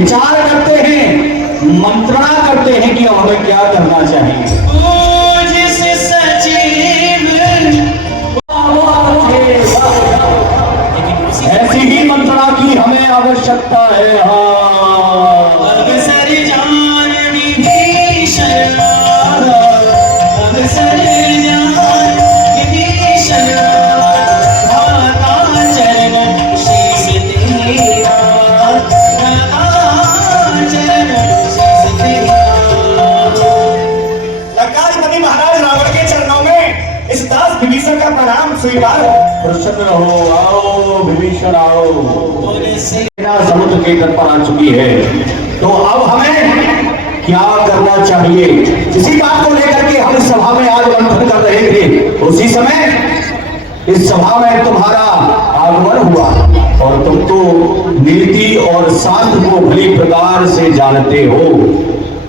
विचार करते हैं, मंत्रणा करते हैं कि अब हमें क्या करना चाहिए। ऐसी ही मंत्रणा की हमें आवश्यकता है। स्वीकार प्रसन्न रहो, आओ विभीषण आओ। सेना समुद्र के तट पर आ चुकी है, तो अब हमें क्या करना चाहिए, इसी बात को लेकर के हम इस सभा में आज मंथन कर रहे थे। उसी समय इस सभा में तुम्हारा आगमन हुआ और तुम तो नीति और शास्त्र को भली प्रकार से जानते हो।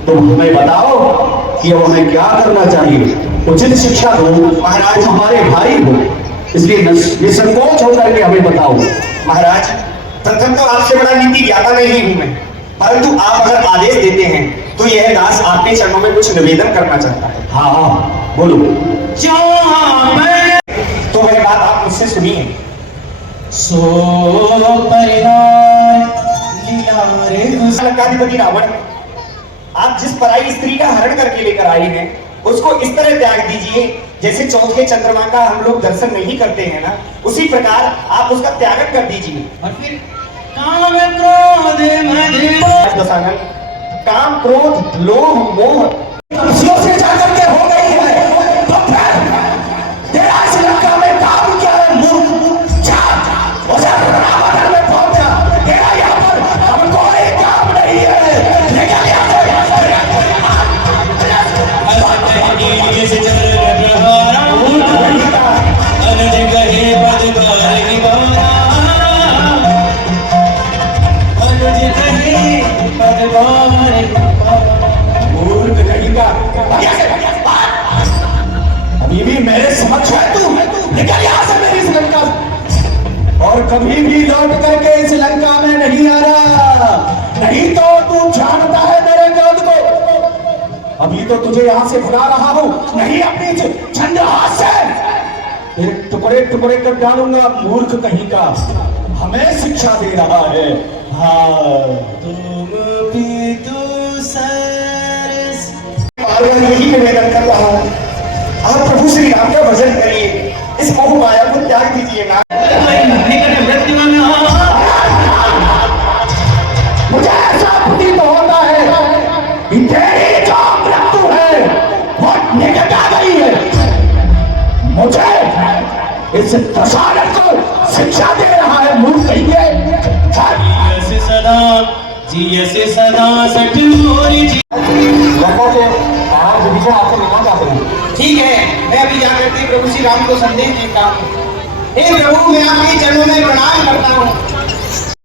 तुम हमें बताओ कि अब हमें क्या करना चाहिए। उचित शिक्षा दो महाराज, हमारे भाई हो, इसलिए निसंकोच होकर के हमें बताओ। महाराज, प्रथम तो आपसे बड़ा नीति ज्ञाता नहीं हूं मैं, परंतु आप अगर आदेश देते हैं तो यह दास आपके चरणों में कुछ निवेदन करना चाहता है। हाँ बोलो। तो वह बात आप मुझसे सुनिए। लंकाधिपति रावण, आप जिस पराई स्त्री का हरण करके लेकर आए हैं उसको इस तरह त्याग दीजिए जैसे चौथे चंद्रमा का हम लोग दर्शन नहीं करते हैं ना, उसी प्रकार आप उसका त्याग कर दीजिए। और फिर काम क्रोध दशानन, काम क्रोध लोभ मोह से जाकर के हो गई है, तो फिर तेरा इस लंका में काम क्या है? रावण में पहुंचा, तेरा यहाँ पर हमको एक काम नहीं है। अभी भी मेरे समक्ष है तू, निकल यहाँ से मेरी इस लंका, और कभी भी लौट करके इस लंका में नहीं आ रहा, नहीं तो तू जानता है मेरे क्रोध को। अभी तो तुझे यहाँ से भगा रहा हूँ, नहीं अपनी चंद्रहास से तेरे टुकड़े टुकड़े कर डालूंगा। मूर्ख कहीं का, हमें शिक्षा दे रहा है। हाँ तुम भी यही निवेदन कर रहा हूँ, आप प्रभु श्री राम का भजन करिए, इस मोह माया को त्याग दीजिए ना। मुझे ऐसा प्रतीत होता है कि तेरी जो मृत्यु है वो निकट आ गई है। मुझे इस दशानन को शिक्षा दे रहा है, मूर्ख कहिए। ठीक है, मैं अभी जाकर के प्रभु श्री राम को संदेश देता हूँ। हे प्रभु, मैं आपके चरणों में प्रणाम करता हूँ।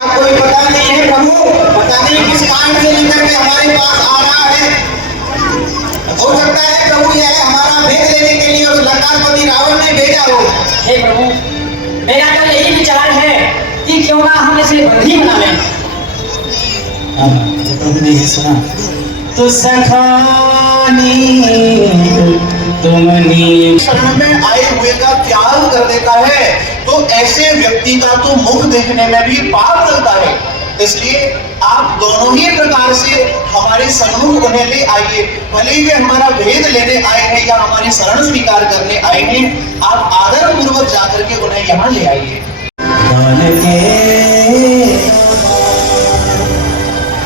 कोई पता नहीं है प्रभु, पता नहीं किस कारण से लेकर के हमारे पास आ रहा है। हो सकता है प्रभु यह हमारा भेद लेने के लिए उस लंकाधिपति रावण ने भेजा हो। हे प्रभु, मेरा तो यही विचार है कि क्यों ना हम इसे बंदी बना लें। प्रभु ने ये सुना तो सखानी तुमने शरण में आए हुए का त्याग कर देता है, तो ऐसे व्यक्ति का तो मुख देखने में भी पाप लगता है। इसलिए आप दोनों ही प्रकार से हमारे सम्मुख उन्हें ले आइए, भले ही वे हमारा भेद लेने आए हैं या हमारी शरण स्वीकार करने आए हैं, आप आदर पूर्वक जाकर के उन्हें यहाँ ले आइए।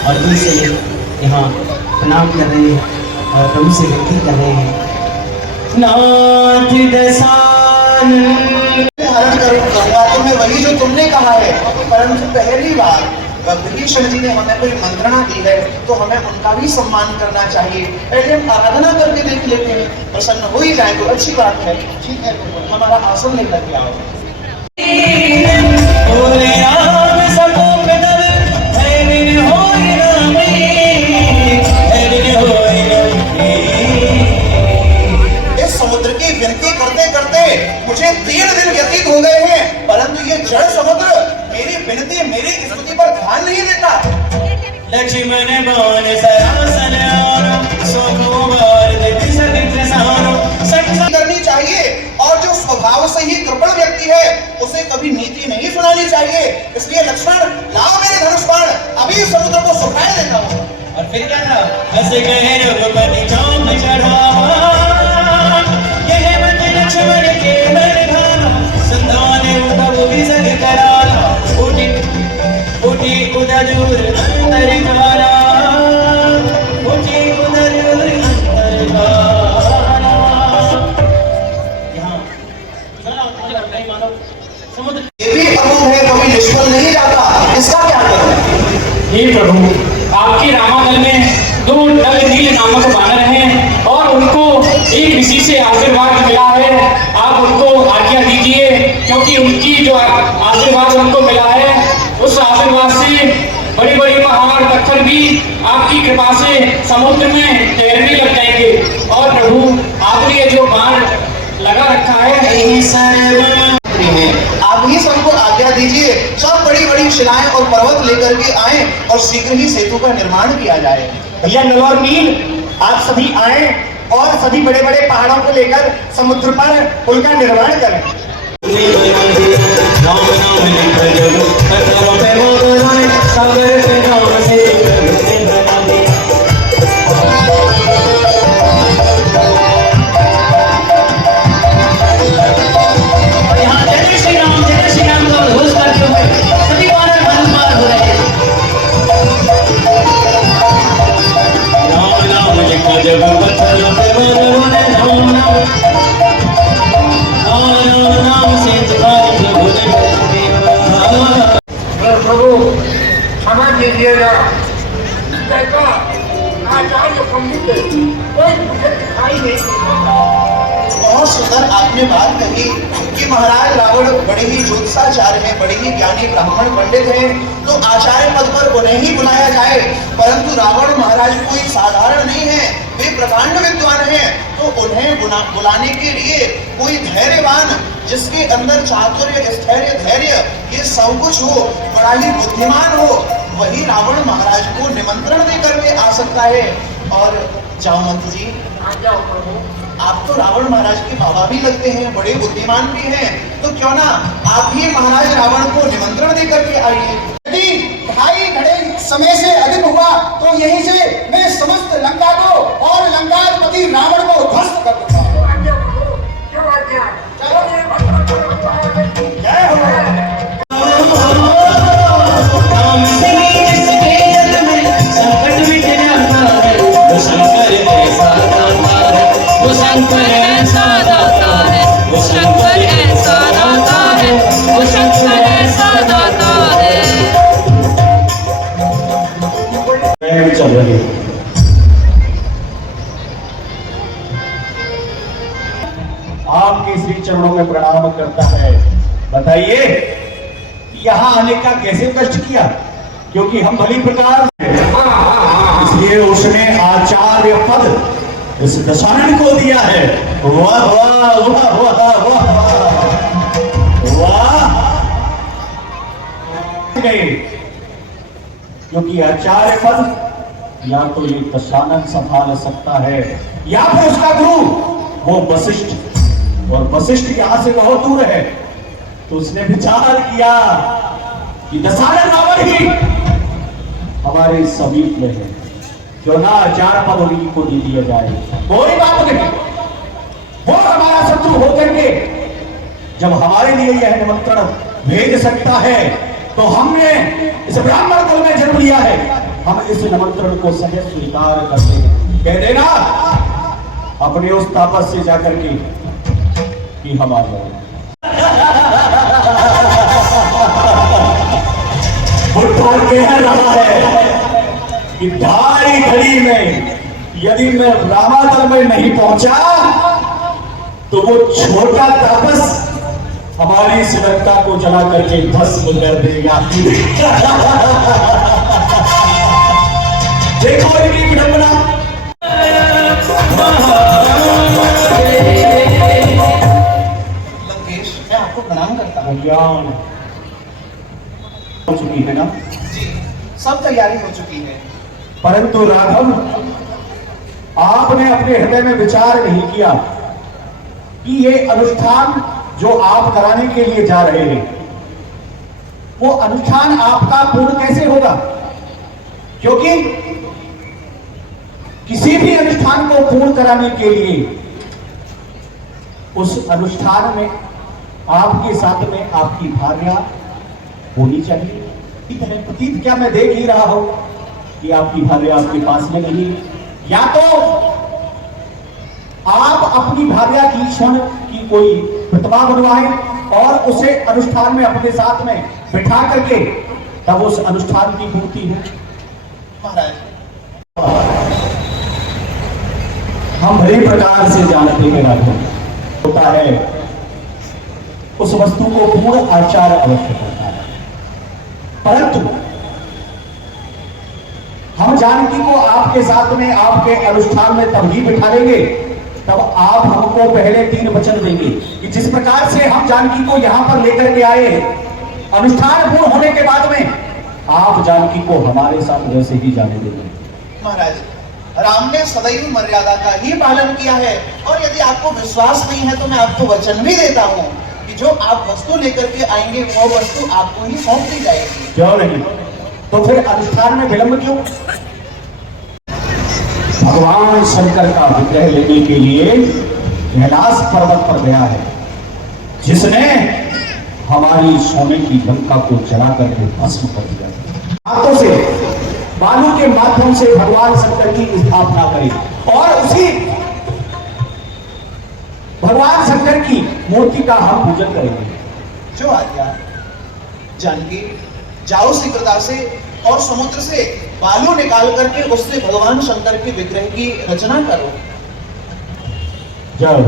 और दूसरे यहाँ प्रणाम कर रहे हैं और प्रभु से विनती कर रहे हैं। नाथ दशानन हरण करूंगा तो मैं वही जो तुमने कहा है, परंतु पहली बार विभीषण जी ने हमें कोई मंत्रणा दी है तो हमें उनका भी सम्मान करना चाहिए। पहले हम आराधना करके देख लेते हैं, प्रसन्न हो ही जाए तो अच्छी बात है। ठीक है, हमारा आसन लेकर के आओ। इस समुद्र की विनती करते करते मुझे 3 दिन व्यतीत हो गए हैं, परंतु ये जड़ समुद्र मेरी विनती, मेरी स्तुति पर ध्यान नहीं देता। लक्ष्मण बाण सरासन करनी चाहिए। और जो स्वभाव से ही कृपण व्यक्ति है उसे कभी नीति नहीं सुनानी चाहिए। इसलिए लक्ष्मण, लाओ मेरे धनुष बाण, अभी समुद्र को सुखाए देता हूँ। और फिर क्या था? ऐसे कहे रघुपति चौक चढ़ावा, यह मत लक्ष्मण के मन भावा, संतान उठा विसग कराला, उठी उठी उदजूर अंतर काला, उठी उदजूर अंतर काला। यहाँ नहीं मानो समुद्र ये भी अमोघ है, कभी निष्फल नहीं जाता, इसका क्या करें? हे प्रभु, आपके रामादल में 2 डग नील नामक बानर हैं और उनको एक ऋषि से आशीर्वाद मिला है। आप उनको आज्ञा दीजिए, क्योंकि उनकी जो आशीर्वाद उनको मिला है उस आशीर्वाद से बड़ी बड़ी पहाड़ पत्थर भी आपकी कृपा से समुद्र में तैरने लग जाएंगे। और प्रभु, आपने जो बाण लगा रखा है आप ही सबको आज्ञा दीजिए, सब बड़ी बड़ी शिलाएं और पर्वत लेकर के आए और शीघ्र ही सेतु का निर्माण किया जाए। भैया नल और नील, आप सभी आए और सभी बड़े बड़े पहाड़ों को लेकर समुद्र पर पुल का निर्माण करें। प्रभु क्षमा कीजिएगा, कैसा आचार्य पंडित कोई मुझे दिखाई नहीं देता। बहुत सुंदर आपने बात कही कि महाराज रावण बड़े ही ज्योतिषाचार्य हैं, बड़े ही ज्ञानी ब्राह्मण पंडित हैं, तो आचार्य पद पर उन्हें ही बुलाया जाए। परंतु रावण महाराज कोई साधारण नहीं है, वे प्रकांड विद्वान हैं, तो उन्हें बुलाने के लिए कोई धैर्यवान, जिसके अंदर चातुर्य, स्थैर्य, धैर्य ये सब कुछ हो, बड़ा ही बुद्धिमान हो, वही रावण महाराज को निमंत्रण देकर के आ सकता है। और जाओ मंत्री जी, आप तो रावण महाराज के बाबा भी लगते हैं, बड़े बुद्धिमान भी हैं, तो क्यों ना आप ही महाराज रावण को निमंत्रण देकर के आइए। यदि 2.5 घड़े समय से अधिक हुआ तो यहीं से मैं समस्त लंका को और लंकाधिपति रावण को ध्वस्त कर दूंगा। जय हो। चल रही है। आपके श्री चरणों में प्रणाम करता है। बताइए, यहाँ आने का कैसे कष्ट किया? क्योंकि हम भली प्रकार इसलिए उसने आचार्य पद इस दशानन को दिया है। वाह वाह वाह वाह वाह वाह, क्योंकि आचार्य पद या तो ये दशानन संभाल सकता है या फिर उसका गुरु वो वशिष्ठ, और वशिष्ठ यहां से बहुत दूर है। तो उसने विचार किया कि दशानन रावण ही हमारे समीप में है, क्यों ना आचार्य पद उन्हीं को दे दिया जाए। कोई बात नहीं, वो हमारा शत्रु होकर के जब हमारे लिए यह निमंत्रण भेज सकता है, तो हमने इस ब्राह्मण कुल में जन्म लिया है, हम इस निमंत्रण को सहज स्वीकार करते हैं। कह देना अपने उस तापस से जाकर के कि हम आ जाए। वो कह रहा है कि 2.5 घड़ी में यदि मैं रामादल में नहीं पहुंचा तो वो छोटा तापस हमारी श्रीलंका को जला करके भस्म कर देगा। देखो इनकी विडंबना। लंकेश, मैं आपको प्रणाम करता हूँ। ज्ञान हो चुकी है ना? जी, सब तैयारी हो चुकी है। परंतु राघव, आपने अपने हृदय में विचार नहीं किया कि ये अनुष्ठान जो आप कराने के लिए जा रहे हैं, वो अनुष्ठान आपका पूर्ण कैसे होगा? क्योंकि किसी भी अनुष्ठान को पूर्ण कराने के लिए उस अनुष्ठान में आपके साथ में आपकी भार्या होनी चाहिए। प्रतीत क्या मैं देख ही रहा हूं कि आपकी भार्या आपके पास में नहीं है? या तो आप अपनी भार्या की क्षण की कोई प्रतिमा बनवाएं और उसे अनुष्ठान में अपने साथ में बिठा करके तब उस अनुष्ठान की पूर्ति हो। महाराज, हम बड़े प्रकार से जानते हैं राघव, होता है उस वस्तु को पूर्ण आचार अवश्य करता है, परंतु हम जानकी को आपके साथ में आपके अनुष्ठान में तभी बिठा लेंगे तब आप हमको पहले 3 वचन देंगे कि जिस प्रकार से हम जानकी को यहां पर लेकर के आए, अनुष्ठान पूर्ण होने के बाद में आप जानकी को हमारे साथ वैसे ही जाने देंगे। महाराज, राम ने सदैव मर्यादा का ही पालन किया है और यदि आपको विश्वास नहीं है तो मैं आपको वचन भी देता हूं कि जो आप वस्तु लेकर के आएंगे वो वस्तु आपको ही सौंप दी जाएगी। क्यों नहीं? तो फिर अनुष्ठान में विलंब क्यों? भगवान शंकर का विग्रह लेने के लिए कैलाश पर्वत पर गया है, जिसने हमारी सोने की लंका को जला करके भस्म कर दिया। हाथों से बालू के माध्यम से भगवान शंकर की स्थापना करें और उसी भगवान शंकर की मूर्ति का हम पूजन करेंगे। जो आज्ञा। जानकी, जाओ शीघ्रता से और समुद्र से बालू निकाल करके उससे भगवान शंकर के विग्रह की रचना करो। जाओ।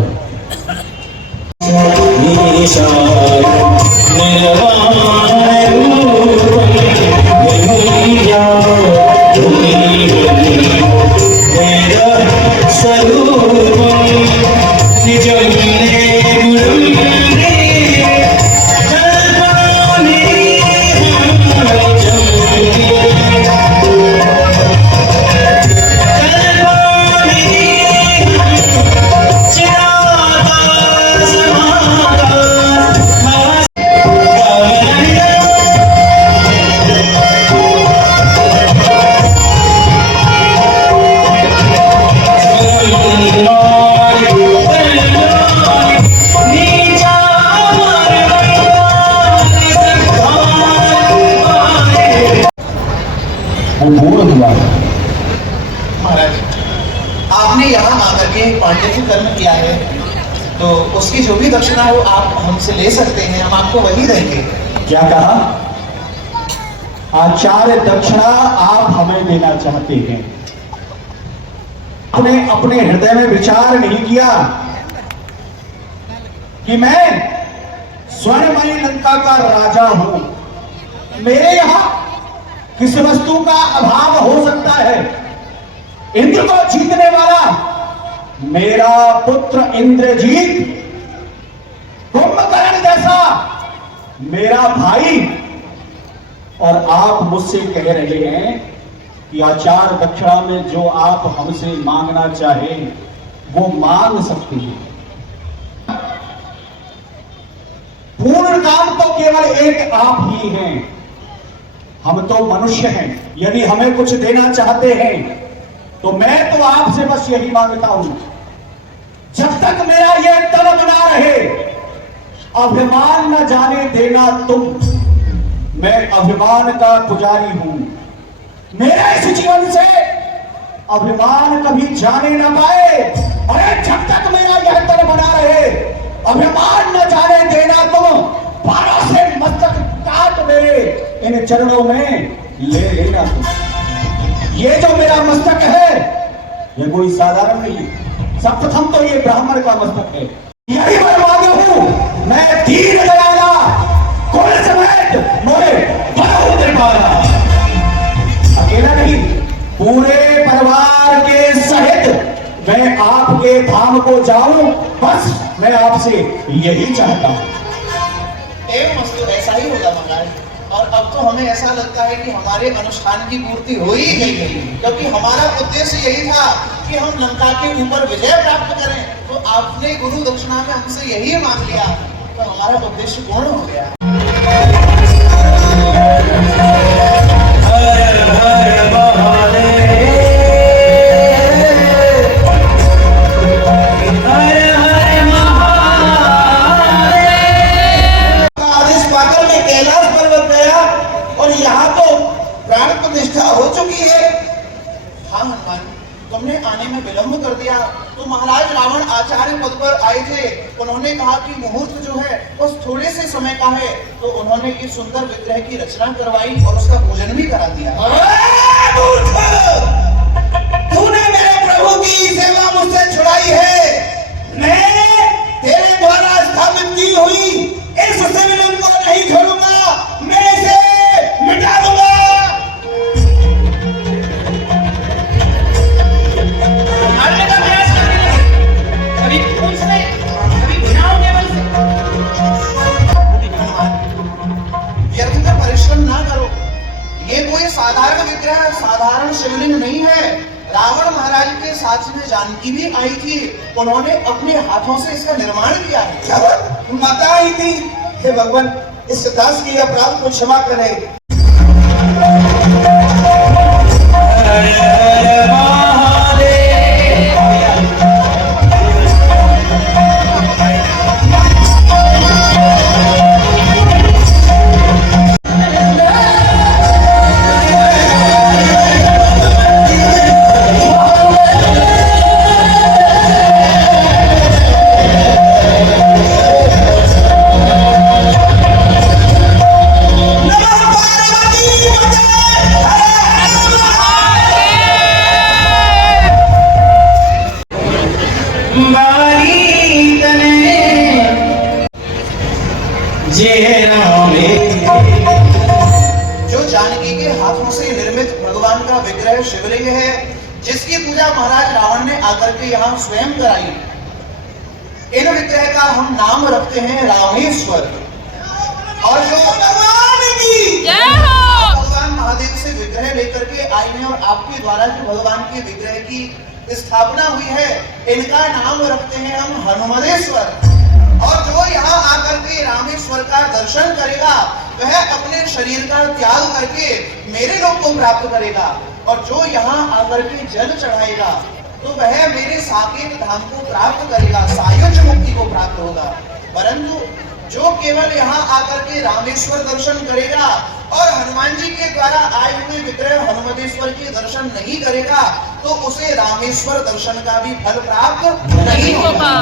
महाराज, आपने यहाँ आकर के पांडित्य कर्म किया है तो उसकी जो भी दक्षिणा हो आप हमसे ले सकते हैं, हम आपको वही देंगे। क्या कहा? आचार्य दक्षिणा आप हमें देना चाहते हैं? आपने अपने हृदय में विचार नहीं किया कि मैं स्वर्णमयी लंका का राजा हूं, मेरे यहां किस वस्तु का अभाव हो सकता है? इंद्र को जीतने वाला मेरा पुत्र इंद्रजीत, कुंभकर्ण जैसा मेरा भाई, और आप मुझसे कह रहे हैं कि आचार दक्षिणा में जो आप हमसे मांगना चाहें वो मांग सकते हैं। पूर्ण काम तो केवल एक आप ही हैं, हम तो मनुष्य हैं। यदि हमें कुछ देना चाहते हैं तो मैं तो आपसे बस यही मांगता हूं, जब तक मेरा ये तन बना रहे, अभिमान न जाने देना तुम। मैं अभिमान का पुजारी हूं, मेरे इस जीवन से अभिमान कभी जाने न पाए। और जब तक मेरा यह तन बना रहे, अभिमान न जाने देना तुम। बालों से मस्तक काट मेरे इन चरणों में ले लेना तुम। ये जो मेरा मस्तक है ये कोई साधारण नहीं है, सर्वप्रथम तो ये ब्राह्मण का मस्तक है। यही मैं मांगे हूं, मैं दीन दयाला कुल समेत मोरे बड़ो दरबारा, अकेला नहीं पूरे परिवार के सहित मैं आपके धाम को जाऊं, बस मैं आपसे यही चाहता हूं। एवं मस्तु, ऐसा ही होगा महाराज। और अब तो हमें ऐसा लगता है कि हमारे अनुष्ठान की पूर्ति हो ही गई है, क्योंकि हमारा उद्देश्य यही था कि हम लंका के ऊपर विजय प्राप्त करें। तो आपने गुरु दक्षिणा में हमसे यही मांग लिया, तो हमारा उद्देश्य पूर्ण हो गया। आदेश पाकर मैं कैलाश पर्वत गया और यहाँ तो प्राण प्रतिष्ठा हो चुकी है। हाँ हनुमान, तुमने आने में विलंब कर दिया। तो महाराज रावण आचार्य पद पर आए थे, उन्होंने कहा कि मुहूर्त जो है बस थोड़े से समय का है, तो उन्होंने इस सुंदर विग्रह की रचना करवाई और उसका पूजन भी करा दिया। तूने मेरे प्रभु की सेवा मुझसे छुड़ाई है। मैं तेरे द्वारा स्थापित की हुई इस शिवलिंग को नहीं छोड़ूंगा, मैं इसे मिटा दूंगा। मारने का प्रयास कर रहे हैं, कभी खून से, कभी घिनाव केवल से। व्यर्थ में परिश्रम ना करो, ये कोई साधारण विग्रह, साधारण शिवलिंग नहीं है। रावण महाराज के साथ में जानकी भी आई थी, उन्होंने अपने हाथों से इसका निर्माण किया है। क्या बात? माता आई थी। हे भगवान, इस दास की अपराध को क्षमा करें। जो जानकी के हाथों से निर्मित भगवान का विग्रह शिवलिंग है, जिसकी पूजा महाराज रावण ने आकर के यहाँ स्वयं कराई। इन विग्रह का हम नाम रखते हैं रामेश्वर। और जो भगवान महादेव से विग्रह लेकर के आई हैं और आपके द्वारा जो भगवान के विग्रह की स्थापना हुई है, इनका नाम रखते हैं हम हनुमदेश्वर। और जो यहाँ आकर के रामेश्वर का दर्शन करेगा, वह अपने शरीर का त्याग करके मेरे लोक को प्राप्त करेगा। और जो यहाँ आकर के जल चढ़ाएगा, तो वह मेरे साकेत धाम को प्राप्त करेगा, सायुज मुक्ति को प्राप्त होगा। परंतु जो केवल यहाँ आकर के रामेश्वर दर्शन करेगा और हनुमान जी के द्वारा आए हुए विग्रह हनुमदेश्वर के दर्शन नहीं करेगा, तो उसे रामेश्वर दर्शन का भी फल प्राप्त नहीं होगा।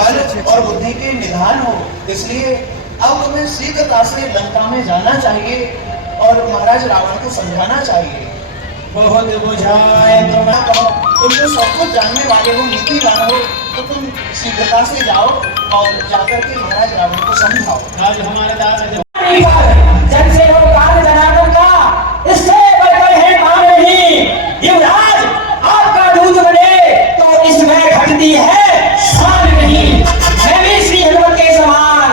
बल और बुद्धि के निधान हो, इसलिए अब तुम्हें शीघ्रता से लंका में जाना चाहिए और महाराज रावण को समझाना चाहिए। बहुत बुझाए तुम तो सब कुछ जानने वाले हो, नीतिवान हो, तो तुम शीघ्रता से जाओ और जाकर के महाराज रावण को समझाओ। आज हमारे दास जन से वो कार्य जनार्दन का, इससे बढ़कर है काम नहीं। युवराज आपका दूध बने तो इसमें घटती है शान नहीं। मैं भी श्री हनुमत के समान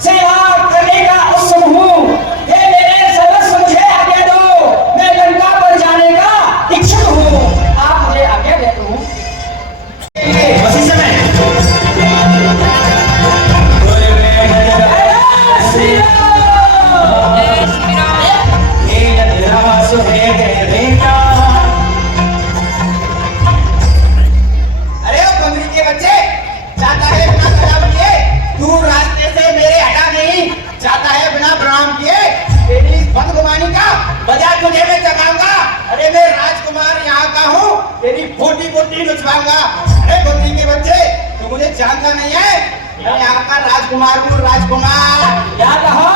सेवा करने का उत्सुक हूँ। ये मेरे सर्वस्व मुझे आज्ञा दो, मैं लंका पर जाने का इच्छुक हूँ। आप मुझे आज्ञा दे दो। उसी समय अरे ओ बंदरी के बच्चे, जाता है बिना सलाम किए, तू रास्ते से मेरे हटा नहीं, जाता है बिना प्रणाम किए। तेरी इस बदगुमानी का बजा तुझे मैं चखाऊंगा। अरे मैं राजकुमार यहाँ का हूँ, तेरी फोटी फोटी लुचवाऊंगा। अरे बंदरी के बच्चे, तू मुझे जानता नहीं है, मैं यहाँ का राजकुमार हूँ, राजकुमार। क्या कहा?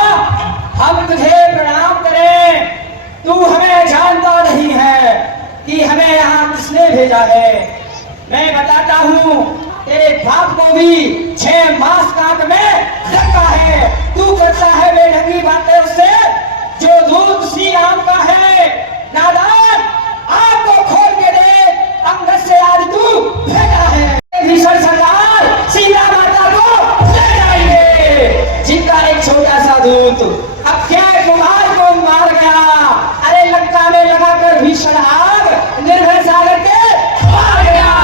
हम तुझे प्रणाम करें, तू हमें जानता नहीं है कि हमें यहाँ किसने भेजा है। मैं बताता हूँ, तेरे बाप को भी 6 मास काट में रखा है। तू करता है बेढंगी बातें उससे जो दूध श्री राम का है। नादान, आपको खोल के दे, अंगद से आज तू भेजा है। भीषण सरदार सीता माता को भीषण आग निर्भय सागर के पार गया।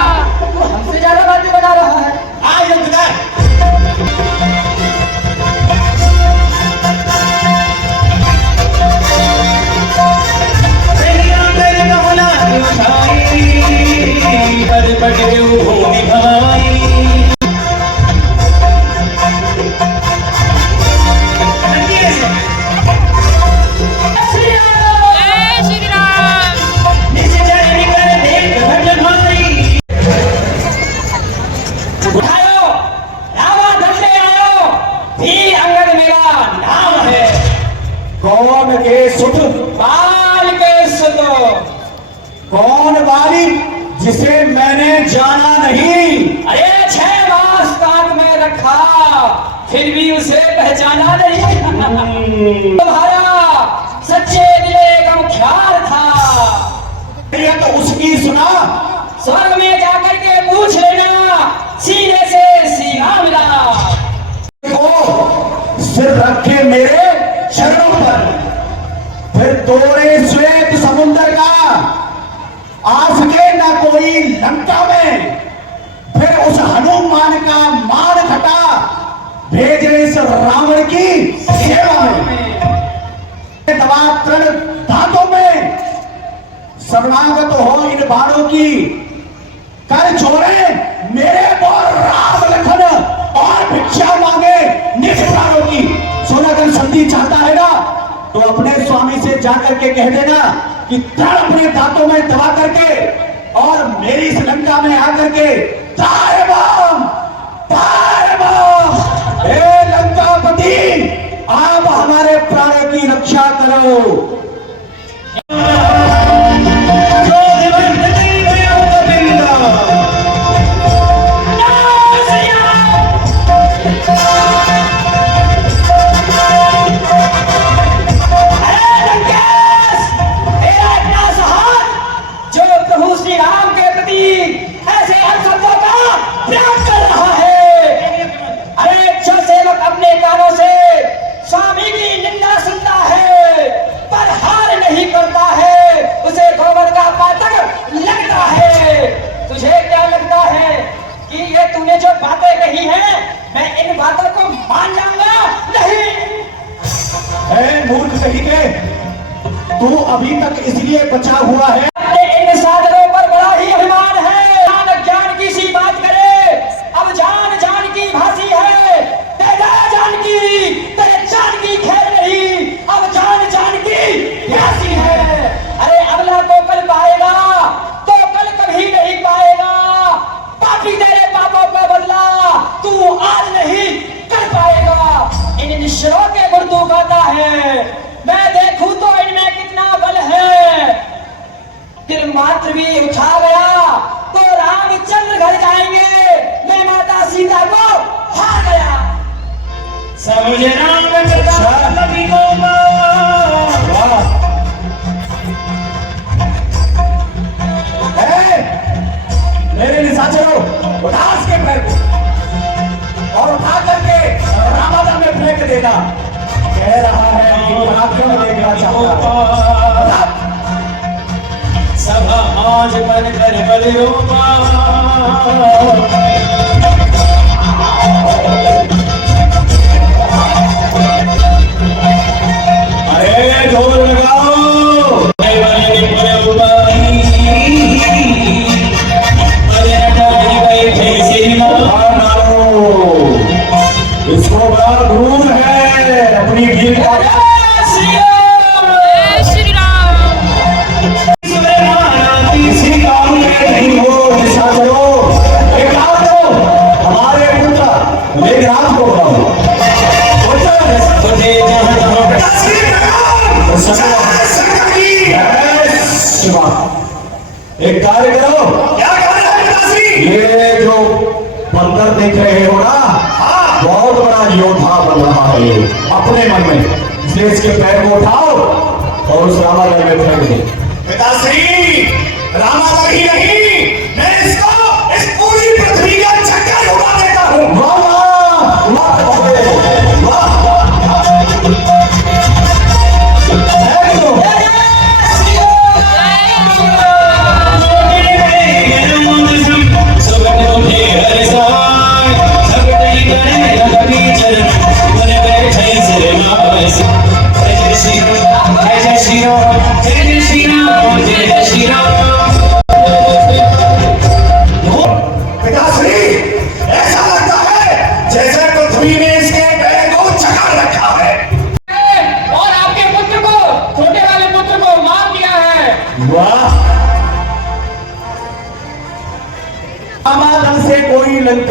तू हमसे ज्यादा बातें बता रहा है। आ युद्ध कर। उठाओ, रामा दंडे आओ, वीर अंगद मेरा नाम है। कौन के सुत बाल के सुत, कौन वाली जिसे मैंने जाना नहीं? अरे 6 मास काट में रखा, फिर भी उसे पहचाना नहीं। तुम्हारा सच्चे दिले का ख्याल था। ये तो उसकी सुना। स्वर्ग में जाकर के पूछ लेना, सीने से सीना मिला। को सिर रखे मेरे चरणों पर, फिर तोरे श्वेत समुद्र का आस के न कोई लंका में, फिर उस हनुमान का मान घटा भेजे इस रावण की सेवा में। दबा तृण दांतों में शरणागत हो इन बाणों की, कर छोड़े मेरे और राम लखन और भिक्षा मांगे निज प्राणों की। सोना अगर संधि चाहता है ना तो अपने स्वामी से जाकर के कह देना कि तड़ अपने दांतों में दबा करके और मेरी इस लंका में आकर के तारे बम, तारे बम, हे लंकापति आप हमारे प्राणों की रक्षा करो। मूर्ख कहीं के, तू अभी तक इसलिए बचा हुआ है। इन साधनों पर बड़ा ही अभिमान है। ज्ञान की सी बात करे, अब जान जान की भाषी है। तेरा जान की तेरे जान की खेल नहीं, अब जान जान की प्यासी है। अरे अगला तो कल पाएगा, तो कल कभी नहीं पाएगा। पापी तेरे पापों का बदला तू आज नहीं कर पाएगा। इन निश्चरों के गुण तू गाता है, मैं देखूं तो इनमें कितना बल है। दिल मात्र भी उठा गया तो रामचंद्र घर जाएंगे, मैं माता सीता को हार गया। समझना कभी को मेरे निशाचरों उदास के पैर को और उठा करके रामादा में फेंक देना। कह रहा है कि पराक्रम देखना चाहता। सभा आज बन कर बलिरूपा, अरे ढोल लगाओ। इसको बड़ा घूर है अपनी भीड़ का। किसी काम में नहीं हो निशाचरो, एक काम करो, हमारे पुत्र मेघनाथ को बुलाओ। एक कार्य करो। क्या कार्य है? ये जो बंदर देख रहे हो ना, बहुत बड़ा योद्धा बन रहा है ये अपने मन में, इसलिए इसके पैर को उठाओ और उस रामागढ़ में फेंक दो। पिताश्री, रामागढ़ ही नहीं, मैं इसको इस पूरी पृथ्वी का चक्कर उड़ा देता हूँ। फेंक दो।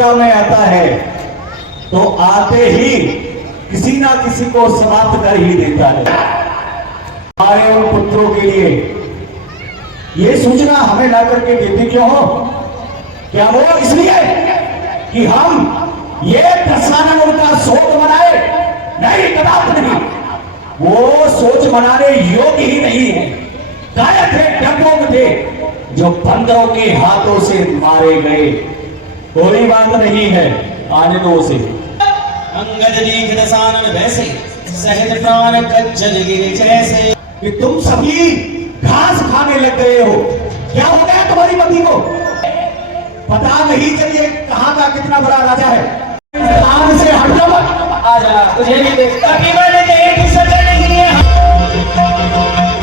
लंका में आता है तो आते ही किसी ना किसी को समाप्त कर ही देता है। हमारे उन पुत्रों के लिए ये सूचना हमें ला करके देते क्यों हो? क्या वो इसलिए कि हम ये प्रसारण उनका शोक मनाए? नहीं, कदापि नहीं। वो सोच मनाने योग्य ही नहीं है। गाय थे, डंबोक थे, जो बंदरों के हाथों से मारे गए। कोई बात नहीं है, आने दो उसे। अंगद लीख दसानन वैसे सहज प्राण कज्जल गिरे जैसे। कि तुम सभी घास खाने लग गए हो। क्या हो गया तुम्हारी मती को? पता नहीं चलिए कहां का कितना बड़ा राजा है। स्थान से हट जाओ मत। आजा तुझे भी देखता कि मैंने एक सजन नहीं है।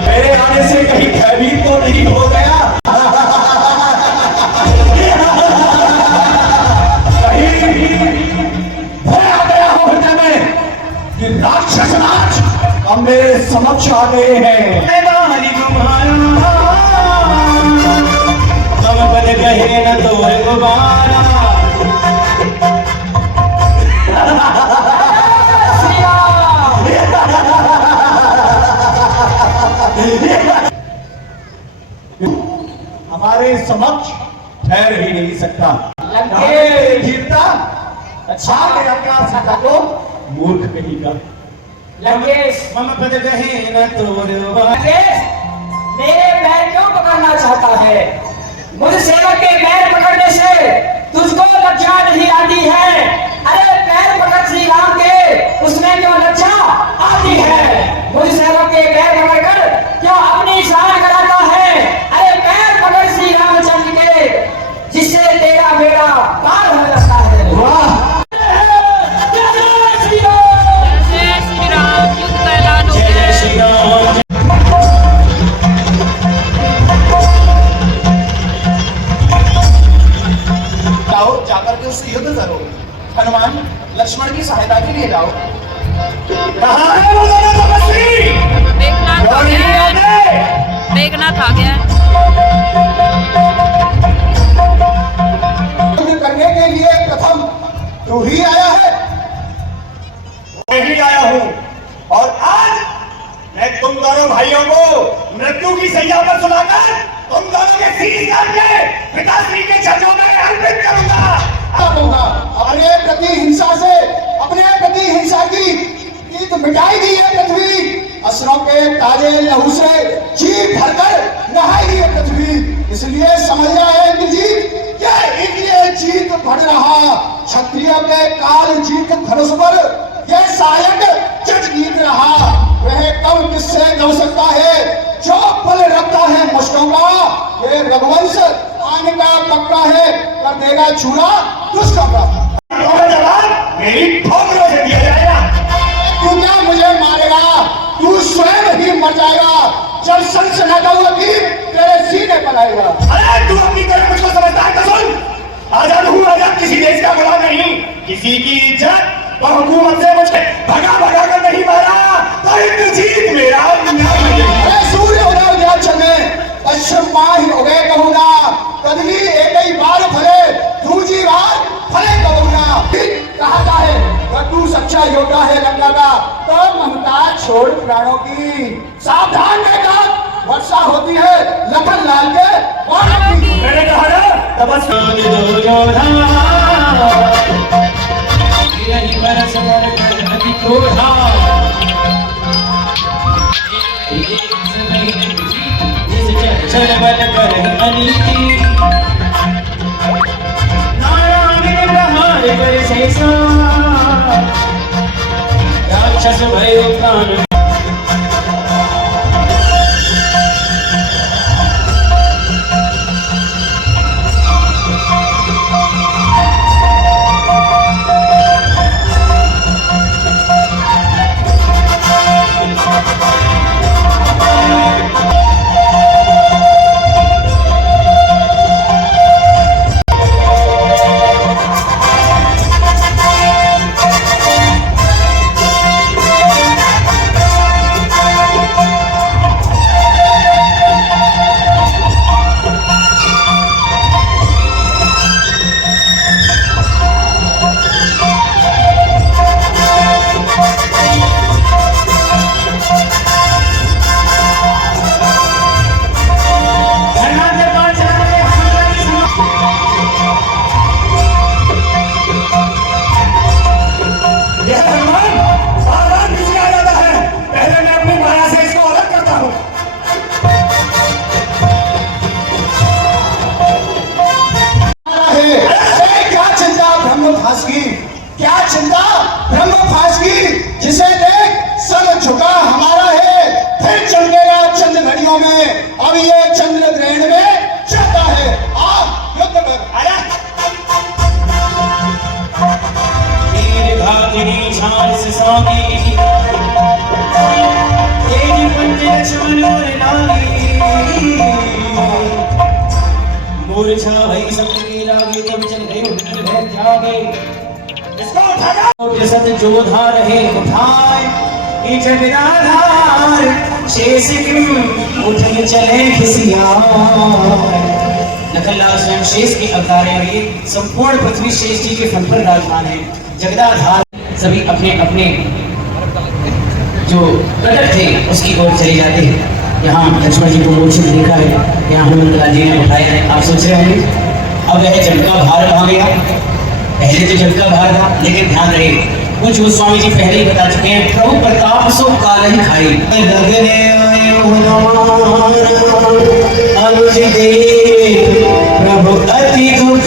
मेरे आने से कहीं भयभीत तो नहीं हो गया? कहीं भय आ गया हो हृदय में कि राक्षस राज अब मेरे समक्ष आ गए हैं। हम बन गए न तो गुबारा। हमारे समक्ष ठहर ही नहीं सकता। जीतता अच्छा गया क्या सीता को? मूर्ख कहीं का। लंकेश मम पद गहे न तोर। लंकेश मेरे पैर क्यों पकड़ना चाहता है? मुझ सेवक के पैर पकड़ने से तुझको लज्जा नहीं आती है? अरे पैर पकड़ श्री राम के, उसमें क्यों लज्जा आती है? मुझ सेवक के पैर पकड़कर क्यों अपनी शान कराता है? अरे पैर पकड़ श्री रामचंद्र के, जिससे तेरा बेड़ा पार हो जाता है। वाह! जाकर के उससे युद्ध करो। हनुमान लक्ष्मण की सहायता के लिए जाओ। मेघनाथ आ गया। युद्ध करने के लिए प्रथम तू ही आया है। मैं ही आया हूं और आज मैं तुम दोनों भाइयों को मृत्यु की सैया पर सुलाकर तुम दोनों के शीश काट के पिताश्री के चरणों में अर्पित करूंगा। अपने प्रति हिंसा से, अपने प्रति हिंसा की ईद मिटाई दी है पृथ्वी। असुरों के ताजे लहू से जी भरकर नहाई दी है पृथ्वी। इसलिए समझ जाए इंद्रजीत, क्या इसलिए जीत बढ़ रहा क्षत्रियों के काल जीत धनुष पर यह सहायक जज जीत रहा। वह कब किससे लड़ सकता है जो बल रखता है मुष्टों का? ये रघुवंश आने का पक्का है, कर देगा चूड़ा दुष्टा का। जवाब मेरी ठोकरों से दिया जाएगा। तू क्या मुझे मारेगा? तू स्वयं ही मर जाएगा जब सनसनाटा हुआ भी तेरे सीने पर आएगा। अरे तू अपनी तरह मुझको समझता है? तो सुन, आजाद हूँ, आजाद किसी देश का गुलाम नहीं। किसी की इज्जत और हुकूमत से मुझे भगा भगा कर नहीं मारा तो इंद्रजीत मेरा नाम है। अरे सूर्य उदय उदयाचल में पश्चिम माही उदय कहूना, कदली एक ही बार फले दूजी बार फले कहूना। कहा है तू सच्चा योद्धा है लंका का, तो ममता छोड़ प्राणों की। सावधान बेटा, वर्षा होती है लखन लाल के बाण की। मैंने कहा ना तपस्वी चल बल कर अनीति नारायण प्रहार कर शेषा। राक्षस भय प्राण अब ये चंद्र ग्रहण में जाता है। आप युद्ध कर। आया घातनी झांझ से सागी तेरी पंजे लक्ष्मण मोर लागी मूर्छा भई सबके लागे तब चल गए उठन भय त्यागे इसको उठा जाओ। सत जोधा रहे उठाए ये जगदाधार शेष किम उठन चले खिसियाए। नखललाल स्वयं शेष के अवतार है और ये संपूर्ण पृथ्वी शेष जी के फल पर राजमान है। जगदाधार सभी अपने अपने जो कटक थे उसकी ओर चले जाते हैं। यहाँ लक्ष्मण जी को मूर्छित देखा है, यहाँ हनुमंत लाल जी ने उठाया है। आप सोच रहे होंगे अब वह जल का भार कहाँ गया। पहले तो जल का भार था, लेकिन ध्यान रहे कुछ गोस्वामी जी पहले ही बता चुके हैं। प्रभु प्रताप सो काल ही खाई लगने अनुज देव प्रभु अति दुख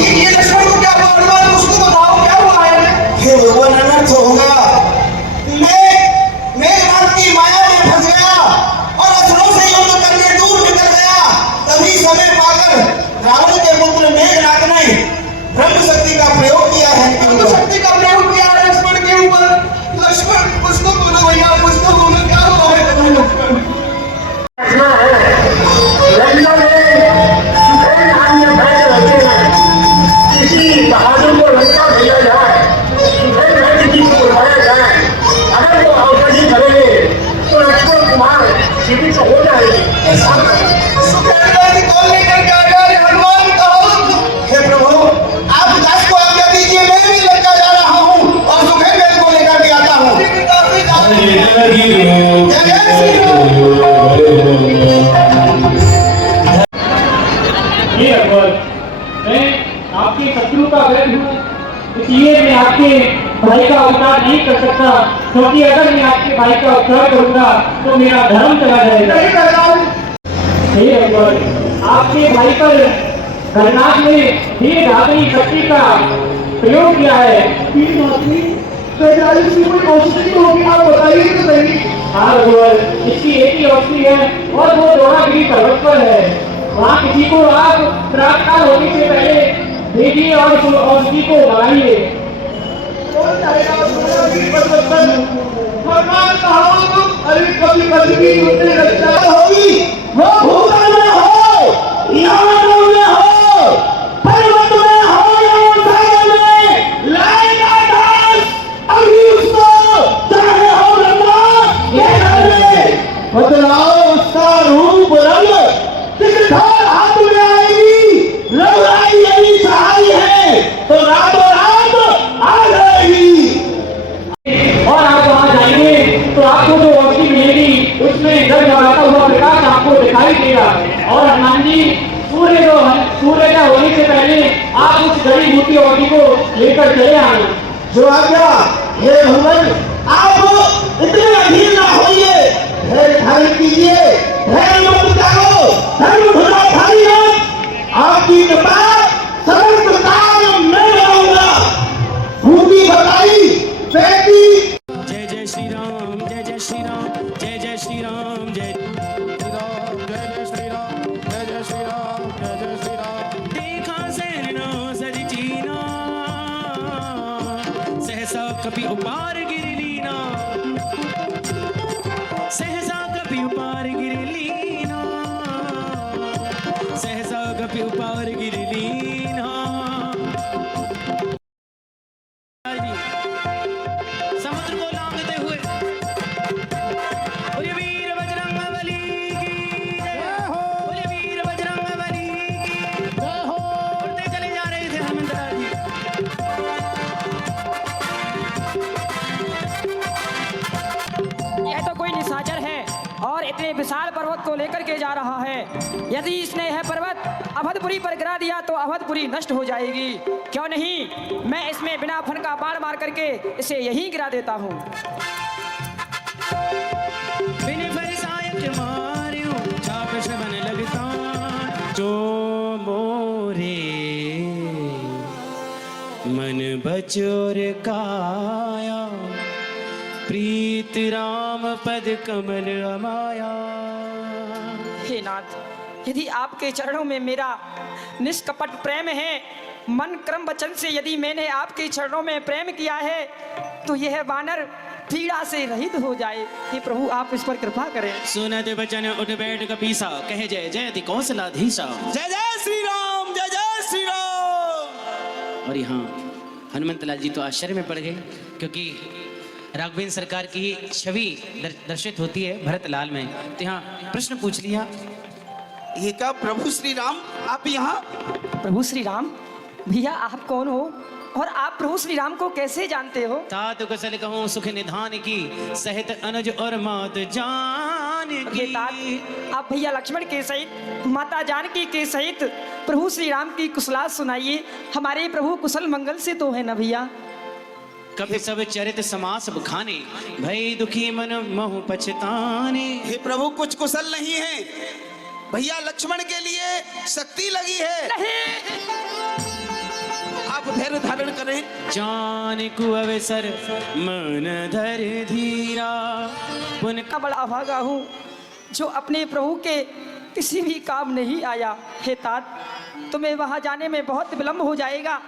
ये लक्ष्मण को क्या हुआ? उसको बताओ क्या हुआ है? हे भगवान अनर्थ होगा। मैं रात की माया में फंस गया और असुरों से युद्ध करने दूर निकल गया। तभी समय पाकर रावण के पुत्र मेघनाथ ने ब्रह्म शक्ति का प्रयोग किया है। ब्रह्म शक्ति का प्रयोग किया है लक्ष्मण के ऊपर। लक्ष्मण मुझको बोलो भैया, मुझको बोलो क्या हुआ है? किसी बहादुर को लंका भेजा जाए, सुधेर राज्य जी को बुलाया जाए, अगर वो औषधि करेंगे तो लक्ष्मण कुमार जीवित हो जाएंगे। ऐसा सुधेर राज्य कौन लेकर के आएगा? हनुमान कहो। हे प्रभु, आप दास को आज्ञा दीजिए, मैं भी लंका जा रहा हूँ और सुधेर राज्य को लेकर के आता हूँ। ये अकबर, मैं आपके शत्रु का वैद्य हूँ, इसलिए मैं आपके भाई का उद्धार नहीं कर सकता, क्योंकि अगर मैं आपके भाई का उद्धार करूंगा तो मेरा धर्म चला जाएगा। हे अकबर, आपके भाई पर गणनाथ ने वीर धात्री शक्ति का प्रयोग किया है। आप बताइए तो सही। हाँ अकबर, इसकी एक ही औषधि है और वो द्रोणागिरी पर्वत पर है। वहाँ किसी को आप प्रातःकाल होने से पहले भेजिए और उस औषधि को लगाइए। अरे कभी कभी उतने रक्षा होगी, वो भूतल में हो, यादव में हो, पर्वत में हो या सागर में, लाएगा दास अभी उसको चाहे हो रंगा ये जाने, बदलाओ उसका रूप रंग, दिखदार हाथ में आएगी, लड़ाई यदि सहाय है तो रातों रात आ जाएगी। और आप वहाँ जाएंगे तो आपको जो औषधि मिलेगी उसमें जगमगाता हुआ प्रकाश आपको दिखाई देगा। और हनुमान जी सूर्य का होने से पहले आप उस जड़ी बूटी औषधि को लेकर चले आए। जो आज्ञा हे भगवान, आप इतने अधीर ना होइए, धैर्य धारण कीजिए, धैर्य मत त्यागो, धर्म भुला भारी मत, आपकी कृपा समस्त काल में रहूंगा। भूमि बताई बेटी। जय जय श्री राम, जय जय श्री राम, जय जय श्री राम, जय श्री राम, जय जय श्री राम, जय जय श्री राम, जय जय श्री राम। देखा सैनो सज जीना, सहसा कभी उपार गिर लीना, सहसा कभी उपार गिर लीना, सहसा कभी उपार गिर लीना। समुद्र को लांघते हुए बोले वीर बजरंगबली की जय हो, बोले वीर बजरंगबली की जय हो। उड़ते चले जा रहे थे हनुमंत लाल जी। यह तो कोई निशाचर है और इतने विशाल पर्वत को लेकर के जा रहा है। यदि इसने यह पर्वत अवधपुरी पर गिरा दिया तो अवधपुरी नष्ट हो जाएगी। क्यों नहीं, मैं इसमें बिना फन का बाण मार करके इसे यहीं गिरा देता हूँ। बिन फरिसायक मारियो चाप शबन लगता, जो मोरे मन बचोर काया प्रिय प्रीत राम पद कमल अमाया। हे नाथ, यदि आपके चरणों में मेरा निष्कपट प्रेम है, मन क्रम वचन से यदि मैंने आपके चरणों में प्रेम किया है, तो यह वानर पीड़ा से रहित हो जाए। हे प्रभु, आप इस पर कृपा करें। सुनत बचन उठ बैठ कपीसा, कहे जय जयति कौशलाधीशा। जय जय श्री राम, जय जय श्री राम। और यहाँ हनुमंत लाल जी तो आश्चर्य में पड़ गए, क्योंकि राघवेंद्र सरकार की छवि दर्शित होती है भरत लाल में। तो यहाँ प्रश्न पूछ लिया, ये क्या प्रभु श्री राम, आप यहाँ? प्रभु श्री राम, भैया आप कौन हो और आप प्रभु श्री राम को कैसे जानते हो? तात कुशल कहूँ सुख निधान की, सहित अनुज और मात जान हे की। तात, आप भैया लक्ष्मण के सहित, माता जानकी के सहित प्रभु श्री राम की कुशलात सुनाइए। हमारे प्रभु कुशल मंगल से तो है ना भैया? कभी सब चरित समास बखाने, भई दुखी मन महु पछताने। हे प्रभु, कुछ कुशल नहीं है। भैया लक्ष्मण के लिए शक्ति लगी है। आप धैर्य धारण करें। जान को अवसर मन धर धीरा, पुन का बड़ा अभागा हूँ जो अपने प्रभु के किसी भी काम नहीं आया। हे तात, तुम्हें वहाँ जाने में बहुत विलम्ब हो जाएगा।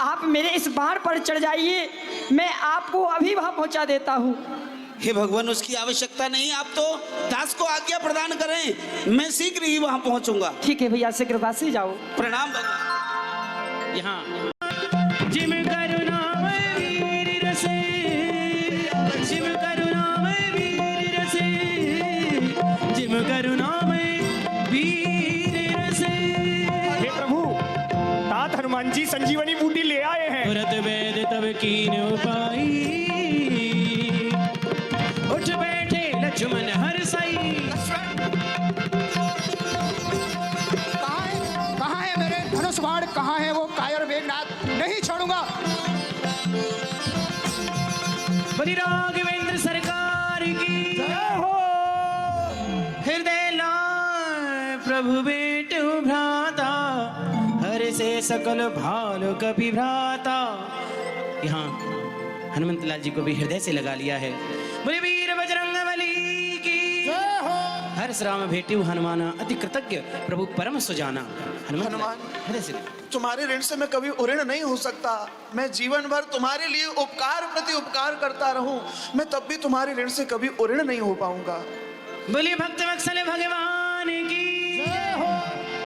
आप मेरे इस बाण पर चढ़ जाइए, मैं आपको अभी वहाँ पहुँचा देता हूँ। हे भगवान, उसकी आवश्यकता नहीं, आप तो दास को आज्ञा प्रदान करें, मैं शीघ्र ही वहाँ पहुँचूंगा। ठीक है भैया, शीघ्र से जाओ। प्रणाम भगवान। यहाँ जिम करुणामय वीर रसे, जिम करुणामय वीर रसे, जिम करुणामय वीर रसे। हे प्रभु, तात हनुमान जी संजीवनी बूटी ले आए हैं। तुरत वेद तब कीन उपाई, उठ बैठे लक्ष्मण हर्षई। कहाँ है मेरे धनुष बाण, कहाँ है वो कायर मेघनाथ? नहीं छोड़ूंगा। बलि राघवेंद्र सरकार की जय हो। हृदय लाय प्रभु बेटु भ्राता, हर से सकल भाल कपि भ्राता। यहाँ हनुमंत लाल जी को भी हृदय से लगा लिया है। बोले वीर बजरंग बली की जय हो। हर्ष राम भेटु हनुमाना, अति कृतज्ञ प्रभु परम सुजाना। हनुमान, हृदय से तुम्हारे ऋण से मैं कभी उऋण नहीं हो सकता। मैं जीवन भर तुम्हारे लिए उपकार प्रति उपकार करता रहूं, मैं तब भी तुम्हारे ऋण से कभी उऋण नहीं हो पाऊंगा। बोलिए भक्त वत्सल भगवान